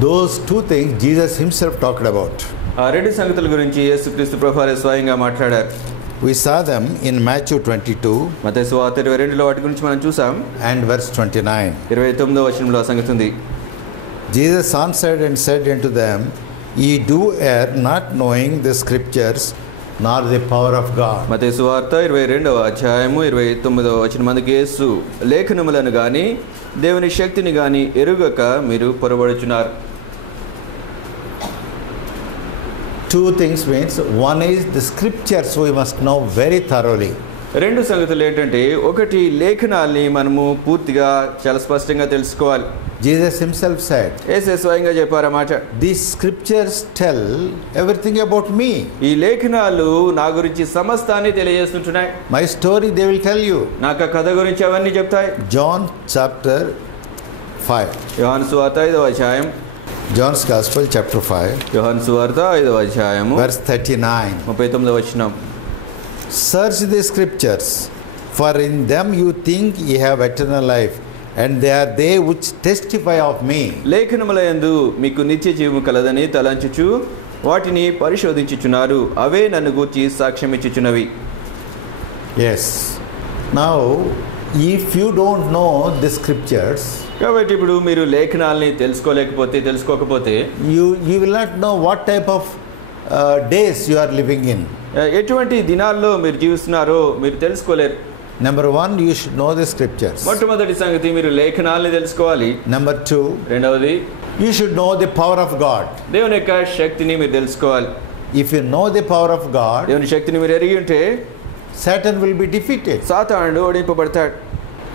Those two things Jesus himself talked about. ఆ రెండు సంగతుల గురించి యేసుక్రీస్తు ప్రభువారే స్వయంగా మాట్లాడారు. We saw them in Matthew 22 మత్తయి సువార్త 22లో వాటి గురించి మనం చూసాం. and verse 29. 29వ వచనంలో ఆ సంగతి ఉంది. Jesus answered and said unto them, Ye do err, not knowing the scriptures, nor the power of God. మత్తయి సువార్త 22వ అధ్యాయము 29వ వచనం అందుకు యేసు లేఖనములను గాని దేవుని శక్తిని గాని ఎరుగక మీరు పొరబడుచున్నారు. Two things means, one is the scriptures we must know very thoroughly. రెండు సంగతులు ఏంటంటే, ఒకటి లేఖనాల్ని మనము పూర్తిగా చాలా స్పష్టంగా తెలుసుకోవాలి. Jesus himself said, యేసే స్వయంగా చెప్పారు మాట. These scriptures tell everything about me. ఈ లేఖనాలు నా గురించి సమస్తాన్ని తెలియజేస్తుంటున్నాయి. My story they will tell you. నాకు ఆ కథ గురించి అవన్నీ చెప్తాయి. John chapter 5. యోహాను సువార్త 5వ అధ్యాయం. John's Gospel chapter 5. యోహాను సువార్త 5వ అధ్యాయము verse 39. 39వ వచనం. Search the scriptures, for in them you think ye have eternal life, and they are they which testify of me. లేఖనములయందు మీకు నిత్య జీవము కలదని తలంచుచు వాటిని పరిశోధించుచున్నారు, అవే నన్ను గూర్చి సాక్ష్యం ఇచ్చుచున్నవి. Yes. Now, if you don't know the scriptures, కాబట్టి ఇప్పుడు మీరు లేఖనాల్ని తెలుసుకోకపోతే you will not know what type of days you are living in. ఎటువంటి దినాల్లో మీరు జీవిస్తున్నారో మీరు తెలుసుకోలేరు. Number one, you should know the scriptures. మొట్టమొదటి సంగతి మీరు లేఖనాల్ని తెలుసుకోవాలి. Number two, రెండవది you should know the power of God. దేవుని యొక్క శక్తిని మీరు తెలుసుకోవాలి. If you know the power of God, దేవుని శక్తిని మీరు ఎరిగి ఉంటే Satan will be defeated. సాతానుడు ఓడింపబడతాడు.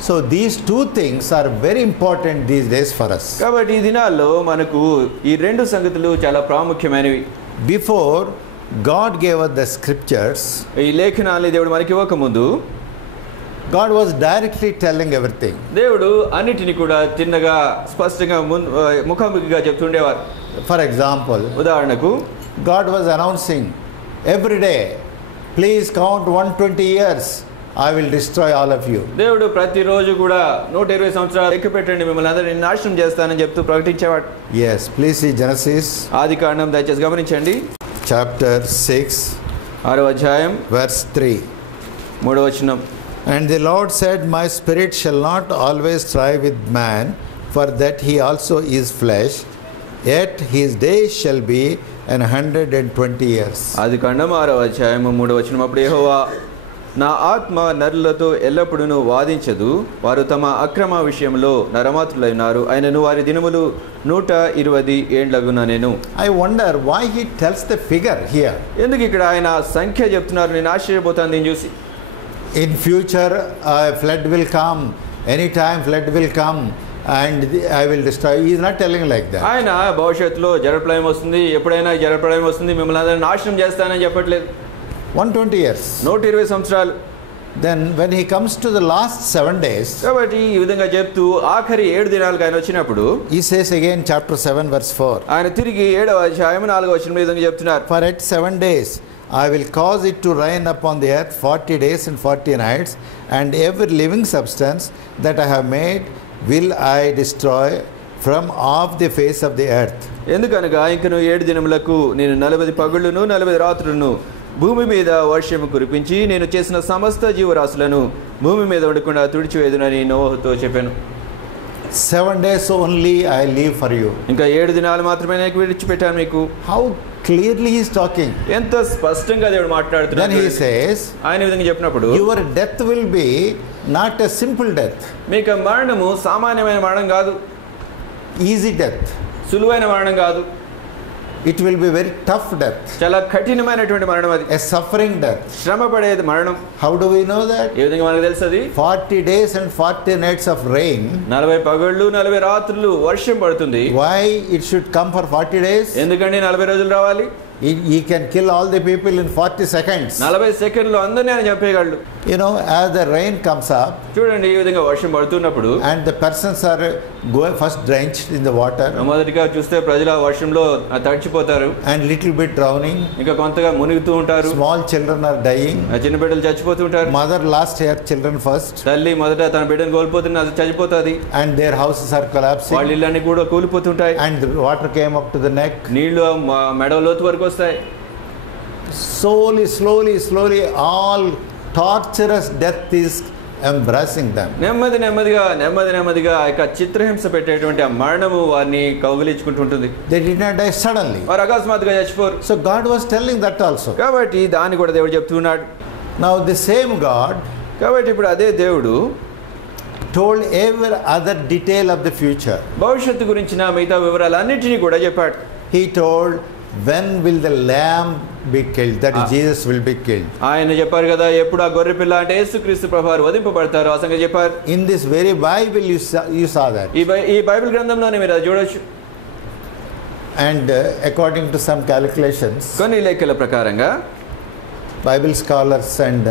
So these two things are very important these days for us. కాబట్టి ఈ దినాల్లో మనకు ఈ రెండు సంగతులు చాలా ప్రాముఖ్యమైనవి. Before God gave us the scriptures, ఈ లేఖనాల్ని దేవుడు మనకి ఇవ్వకముందు God was directly telling everything. దేవుడు అన్నిటిని కూడా తిన్నగా స్పష్టంగా ముఖాముఖిగా చెప్తుండేవారు. For example, ఉదాహరణకు God was announcing every day, please count 120 years, I will destroy all of you. దేవుడు ప్రతిరోజు కూడా 120 సంవత్సరాలు లెక్క పెట్టండి, మిమ్మల్ని అందరినీ నాశనం చేస్తానని చెప్తూ ప్రకటించేవాడు. Yes, please see Genesis ఆదికాండం దయచేసి గమనించండి. chapter 6 6వ అధ్యాయం verse 3. 3వ వచనం. And the Lord said, My spirit shall not always strive with man, for that he also is flesh, yet his days shall be 120 years. ఆదికాండం 6వ అధ్యాయం 3వ వచనం. అప్పుడు యెహోవా, నా ఆత్మ నరులతో ఎల్లప్పుడూ వాదించదు, వారు తమ అక్రమ విషయంలో నరమాత్రులైనారు, ఆయనను వారి దినములు 120 ఏండ్లగున నేను. I wonder why he tells the figure here. ఎందుకు ఇక్కడ ఆయన సంఖ్య చెప్తున్నారు? నేను ఆశ్చర్యపోతాను దీన్ని చూసి. In future flood will come, anytime flood will come and I will destroy. He is not telling like that. ఆయన భవిష్యత్తులో జలప్రళయం వస్తుంది, ఎప్పుడైనా జలప్రళయం వస్తుంది, మిమ్మల్ని అందరినీ నాశనం చేస్తానని చెప్పట్లేదు. 120 years. 120 సంవత్సరాలు. Then when he comes to the last 7 days, కాబట్టి ఈ విధంగా చెప్తూ ఆఖరి 7 దినాలకు ఆయన వచ్చినప్పుడు he says again chapter 7 verse 4. ఆయన తిరిగి 7వ అధ్యాయం 4వ వచనం ఈ విధంగా చెప్తున్నారు. For at 7 days I will cause it to rain upon the earth 40 days and 40 nights, and every living substance that I have made will I destroy from off the face of the earth. ఎందుకనగా ఇంకను 7 దినములకు నేను 40 పగళ్లను 40 రాత్రులను భూమి మీద వర్షము కురిపించి నేను చేసిన సమస్త జీవరాశులను భూమి మీద ఉండకుండా తుడిచివేదునని నోహుతో చెప్పాను. 7 days only I leave for you. ఇంకా 7 దినాలు మాత్రమే నేను విడిచిపెట్టాను మీకు. How clearly he is talking. ఎంత స్పష్టంగా దేవుడు మాట్లాడుతున్నాడు. Then he says, ఆయన విధంగా చెప్పినప్పుడు your death will be not a simple death. మీకు మరణము సామాన్యమైన మరణం కాదు, easy death. సులువైన మరణం కాదు. It will be very tough death. చాలా కఠినమైనటువంటి మరణం అది. A suffering death. శ్రమ పడేది మరణం. How do we know that? ఏ విధంగా మనకు తెలుసది? 40 days and 40 nights of rain. 40 పగళ్ళు 40 రాత్రులు వర్షం పడుతుంది. Why it should come for 40 days? ఎందుకంటే 40 రోజులు రావాలి. He can kill all the people in 40 seconds. 40 సెకండ్లు అందరినీ ఆయన చంపేయగలడు. You know, as the rain comes up, చూడండి ఈ విధంగా వర్షం పడుతున్నప్పుడు and the persons are first drenched in the water, మొదటిగా చూస్తే ప్రజలు ఆ వర్షంలో తడిచిపోతారు, and little bit drowning. ఇంకా కొంతగా మునుగుతూ ఉంటారు. Small children are dying. చిన్న బిడ్డలు చచ్చిపోతూ ఉంటారు. Mother lost her children first, తల్లి మొదట తన బిడ్డను కోల్పోతుంది, అది చచ్చిపోతుంది. and their houses are collapsing. వాళ్ళ ఇళ్ళన్నీ కూడా కూలిపోతుంటాయి. And the water came up to the neck. నీళ్లు మెడ లోతు వరకు వస్తాయి. Slowly, all torturous death is embracing them. నెమ్మదిగా ఆ యొక్క చిత్రహింస పెట్టేటువంటి ఆ మరణము వారిని కౌగిలించుకుంటుంటుంది. They did not die suddenly. వారు అకస్మాత్తుగా చచ్చిపోరు. So God was telling that also. కాబట్టి దాన్ని కూడా దేవుడు చెప్తున్నాడు. Now the same God కాబట్టి ఇప్పుడు అదే దేవుడు told every other detail of the future. భవిష్యత్తు గురించిన మిగతా వివరాలన్నిటినీ కూడా చెప్పాడు. He told when will the lamb be killed, that is Jesus will be killed. ఆయన చెప్పారు కదా, ఎప్పుడు ఆ గొర్రె పిల్ల అంటే యేసుక్రీస్తు ప్రభువారు వధింపబడతారు ఆ సంగతి చెప్పారు. In this very Bible you saw that. ఈ బైబిల్ గ్రంథంలోనే మీరు అది చూడొచ్చు. And according to some calculations, కొన్ని లెక్కల ప్రకారంగా Bible scholars and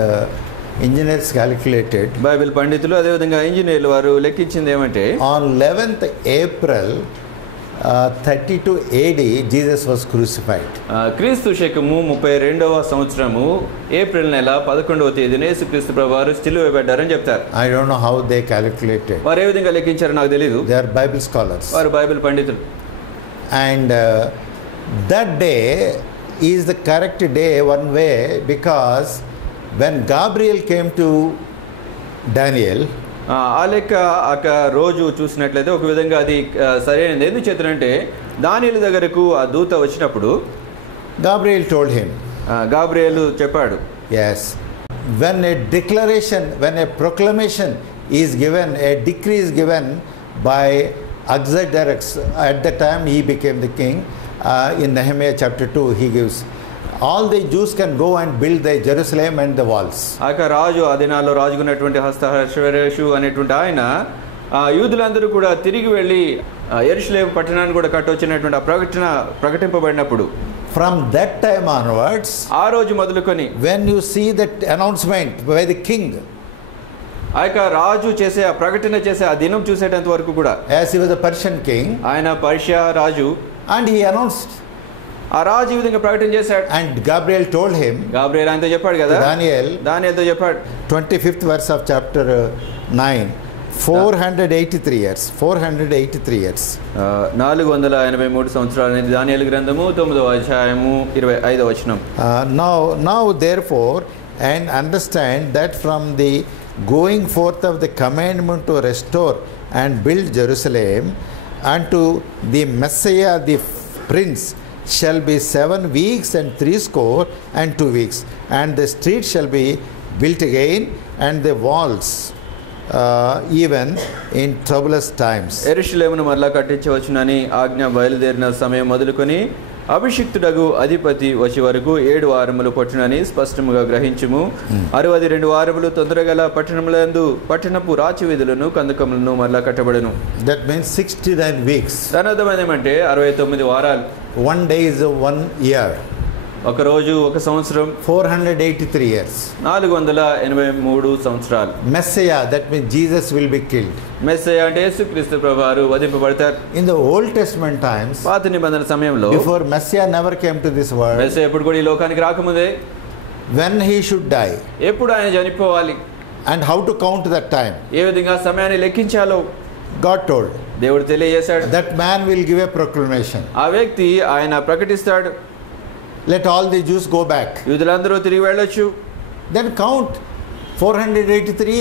engineers calculated, Bible పండితులు అదే విధంగా ఇంజనీర్లు వారు లెక్కించింది ఏమంటే on 11th April 32 AD Jesus was crucified. క్రీస్తు శకము 32వ సంవత్సరము ఏప్రిల్ నెల 11వ తేదీన యేసుక్రీస్తు ప్రభువారు సిలువ వేయబడ్డారని చెప్తారు. I don't know how they calculated. వారు ఏ విధంగా లెక్కించారో నాకు తెలియదు. They are Bible scholars. వారు బైబిల్ పండితులు. And that day is the correct day one way, because when Gabriel came to Daniel, ఆ లెక్క ఆ రోజు చూసినట్లయితే ఒక విధంగా అది సరైనది. ఎందుకు చేతనంటే దానియేలు దగ్గరకు ఆ దూత వచ్చినప్పుడు Gabriel told him, గాబ్రియేలు చెప్పాడు, yes, when a declaration, when a proclamation is given, a decree is given by Artaxerxes, at the time he became the king, in Nehemiah chapter 2 he gives, all the Jews can go and build the Jerusalem and the walls. రాజు ఆ దినాల్లో రాజుకున్నటువంటి హస్తహర్షవేషు అనేటువంటి ఆయన యూదులందరూ కూడా తిరిగి వెళ్ళి యెరూషలేము పట్టణాన్ని కూడా కట్టొచ్చినటువంటి ఆ ప్రకటింపబడినప్పుడు, from that time onwards, ఆ రోజు మొదలుకొని when you see that announcement by the king, ఆ యొక్క రాజు చేసే ఆ ప్రకటన చేసే ఆ దినం చూసేటంత వరకు కూడా, as he was a Persian king, ఆయన Persia Raju, and he announced, ఆ రాజు ఈ విధంగా ప్రకటన చేశాడు. and Gabriel told him, Gabriel ఆయనతో చెప్పాడు కదా, దానియేలుతో చెప్పాడు. 25th verse of chapter 9, 483 years, 483 years. 483 సంవత్సరాలు అనేది దానియేలు గ్రంథము 9వ అధ్యాయము 25వ వచనం. Now therefore, and understand that from the going forth of the commandment to restore and build Jerusalem unto the Messiah the Prince shall be 7 weeks and 62 weeks, and the street shall be built again, and the walls even in troublous times. యెరూషలేమును మరలా కట్టించవచ్చునని ఆజ్ఞ బయలుదేరిన సమయం మొదలుకొని అభిషిక్తుడగు అధిపతి వచ్చే వరకు 7 వారములు పట్టునని స్పష్టముగా గ్రహించుము. 62 వారములు తొందరగల పట్టణములందు పట్టణపు రాచవీధులను కందకములను మరలా కట్టబడును. That means 69 weeks. దాని అర్థం ఏమంటే 69 వారాలు. 1 day is 1 year. ఒక రోజు ఒక సంవత్సరం. 483 years. 483 సంవత్సరాలు. Messiah, that means Jesus will be killed. Messiah అంటే యేసుక్రీస్తు ప్రభువారు వధింపబడతారు. In the Old Testament times, పాత నిబంధన సమయంలో, before Messiah never came to this world, Messiah ఎప్పుడు కూడా ఈ లోకానికి రాకముందే, when he should die, ఎప్పుడు ఆయన చనిపోవాలి, and how to count that time, ఏ విధంగా సమయాన్ని లెక్కించాలో God told. దేవుడు తెలియజేశాడు. That man will give a proclamation. ఆ వ్యక్తి ఆయన ప్రకటిస్తాడు, let all the Jews go back. యూదులందరూ తిరిగి వెళ్ళొచ్చు. Then count 483